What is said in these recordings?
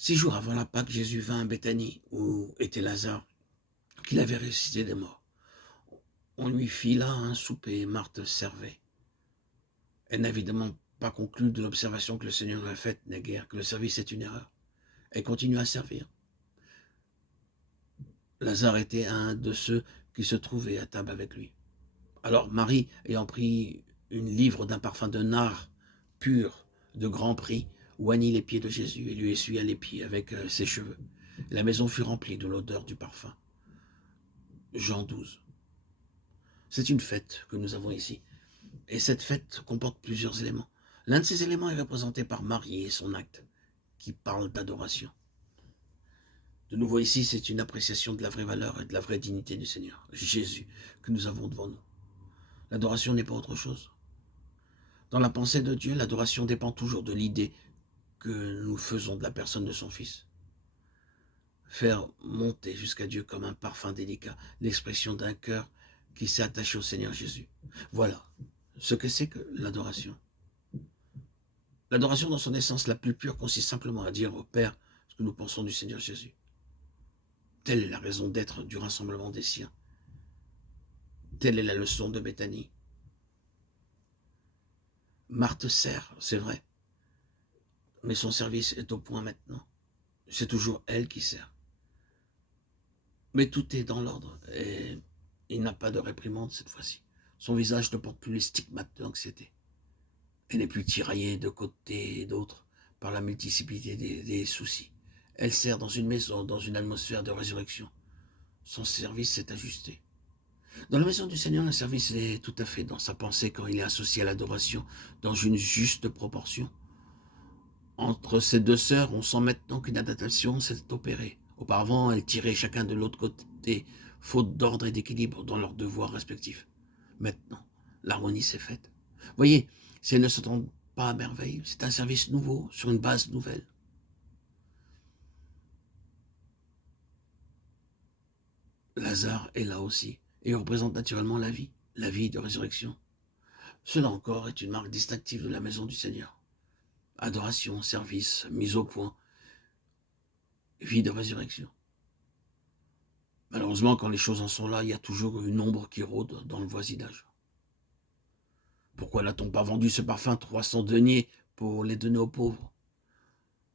6 jours avant la Pâque, Jésus vint à Béthanie, où était Lazare, qu'il avait ressuscité des morts. On lui fit là un souper, et Marthe servait. Elle n'a évidemment pas conclu de l'observation que le Seigneur lui a faite, naguère, que le service est une erreur. Elle continue à servir. Lazare était un de ceux qui se trouvaient à table avec lui. Alors Marie, ayant pris une livre d'un parfum de nard pur, de grand prix, oignit les pieds de Jésus et lui essuya les pieds avec ses cheveux. La maison fut remplie de l'odeur du parfum. Jean 12. C'est une fête que nous avons ici. Et cette fête comporte plusieurs éléments. L'un de ces éléments est représenté par Marie et son acte, qui parle d'adoration. De nouveau ici, c'est une appréciation de la vraie valeur et de la vraie dignité du Seigneur, Jésus, que nous avons devant nous. L'adoration n'est pas autre chose. Dans la pensée de Dieu, l'adoration dépend toujours de l'idée que nous faisons de la personne de son Fils. Faire monter jusqu'à Dieu comme un parfum délicat, l'expression d'un cœur qui s'est attaché au Seigneur Jésus. Voilà ce que c'est que l'adoration. L'adoration dans son essence la plus pure consiste simplement à dire au Père ce que nous pensons du Seigneur Jésus. Telle est la raison d'être du rassemblement des siens. Telle est la leçon de Béthanie. Marthe sert, c'est vrai, mais son service est au point maintenant. C'est toujours elle qui sert. Mais tout est dans l'ordre et il n'a pas de réprimande cette fois-ci. Son visage ne porte plus les stigmates de l'anxiété. Elle n'est plus tiraillée de côté et d'autre par la multiplicité des soucis. Elle sert dans une maison, dans une atmosphère de résurrection. Son service s'est ajusté. Dans la maison du Seigneur, le service est tout à fait dans sa pensée quand il est associé à l'adoration, dans une juste proportion. Entre ces deux sœurs, on sent maintenant qu'une adaptation s'est opérée. Auparavant, elles tiraient chacun de l'autre côté, faute d'ordre et d'équilibre dans leurs devoirs respectifs. Maintenant, l'harmonie s'est faite. Voyez, si elles ne s'entendent pas à merveille, c'est un service nouveau, sur une base nouvelle. Lazare est là aussi, et représente naturellement la vie de résurrection. Cela encore est une marque distinctive de la maison du Seigneur. Adoration, service, mise au point, vie de résurrection. Malheureusement, quand les choses en sont là, il y a toujours une ombre qui rôde dans le voisinage. Pourquoi n'a-t-on pas vendu ce parfum 300 deniers pour les donner aux pauvres?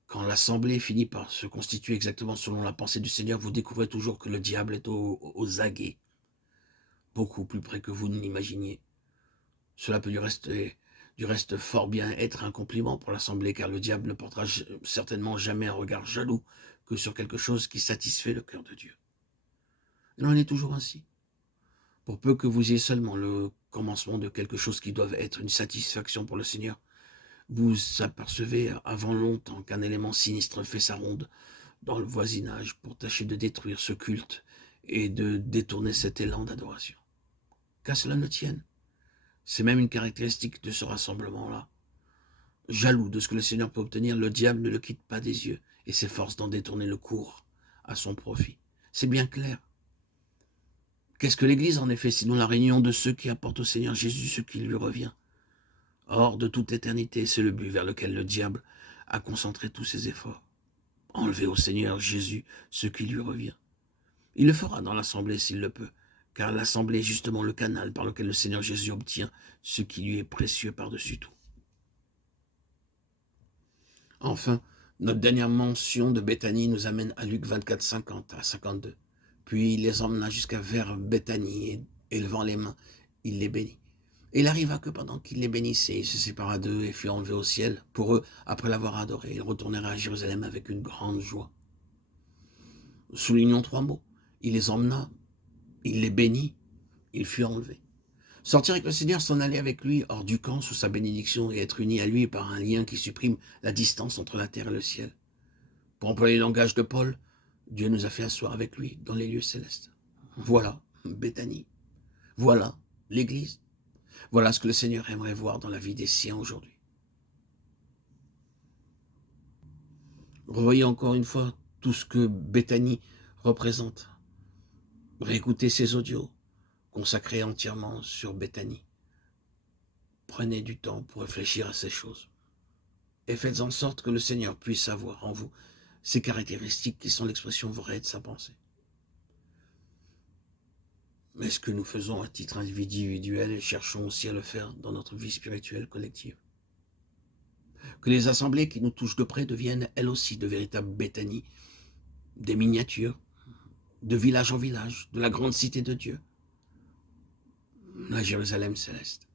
Quand l'assemblée finit par se constituer exactement selon la pensée du Seigneur, vous découvrez toujours que le diable est aux aguets, beaucoup plus près que vous ne l'imaginiez. Cela peut du reste fort bien être un compliment pour l'assemblée, car le diable ne portera certainement jamais un regard jaloux que sur quelque chose qui satisfait le cœur de Dieu. Il en est toujours ainsi. Pour peu que vous ayez seulement le commencement de quelque chose qui doit être une satisfaction pour le Seigneur, vous apercevez avant longtemps qu'un élément sinistre fait sa ronde dans le voisinage pour tâcher de détruire ce culte et de détourner cet élan d'adoration. Qu'à cela ne tienne, c'est même une caractéristique de ce rassemblement-là. Jaloux de ce que le Seigneur peut obtenir, le diable ne le quitte pas des yeux et s'efforce d'en détourner le cours à son profit. C'est bien clair. Qu'est-ce que l'Église, en effet, sinon la réunion de ceux qui apportent au Seigneur Jésus ce qui lui revient? Hors de toute éternité, c'est le but vers lequel le diable a concentré tous ses efforts. Enlever au Seigneur Jésus ce qui lui revient. Il le fera dans l'assemblée s'il le peut, car l'assemblée est justement le canal par lequel le Seigneur Jésus obtient ce qui lui est précieux par-dessus tout. Enfin, notre dernière mention de Béthanie nous amène à Luc 24, 50 à 52. Puis il les emmena jusqu'à vers Béthanie et, élevant les mains, il les bénit. Et il arriva que pendant qu'il les bénissait, il se sépara d'eux et fut enlevé au ciel. Pour eux, après l'avoir adoré, ils retournèrent à Jérusalem avec une grande joie. Soulignons 3 mots. Il les emmena, il les bénit, il fut enlevé. Sortir avec le Seigneur, s'en aller avec lui hors du camp sous sa bénédiction et être uni à lui par un lien qui supprime la distance entre la terre et le ciel. Pour employer le langage de Paul, Dieu nous a fait asseoir avec lui dans les lieux célestes. Voilà Béthanie. Voilà l'Église. Voilà ce que le Seigneur aimerait voir dans la vie des siens aujourd'hui. Revoyez encore une fois tout ce que Béthanie représente. Réécoutez ces audios consacrés entièrement sur Béthanie. Prenez du temps pour réfléchir à ces choses. Et faites en sorte que le Seigneur puisse avoir en vous ces caractéristiques qui sont l'expression vraie de sa pensée. Mais ce que nous faisons à titre individuel et cherchons aussi à le faire dans notre vie spirituelle collective. Que les assemblées qui nous touchent de près deviennent elles aussi de véritables Béthanie, des miniatures, de village en village, de la grande cité de Dieu, la Jérusalem céleste.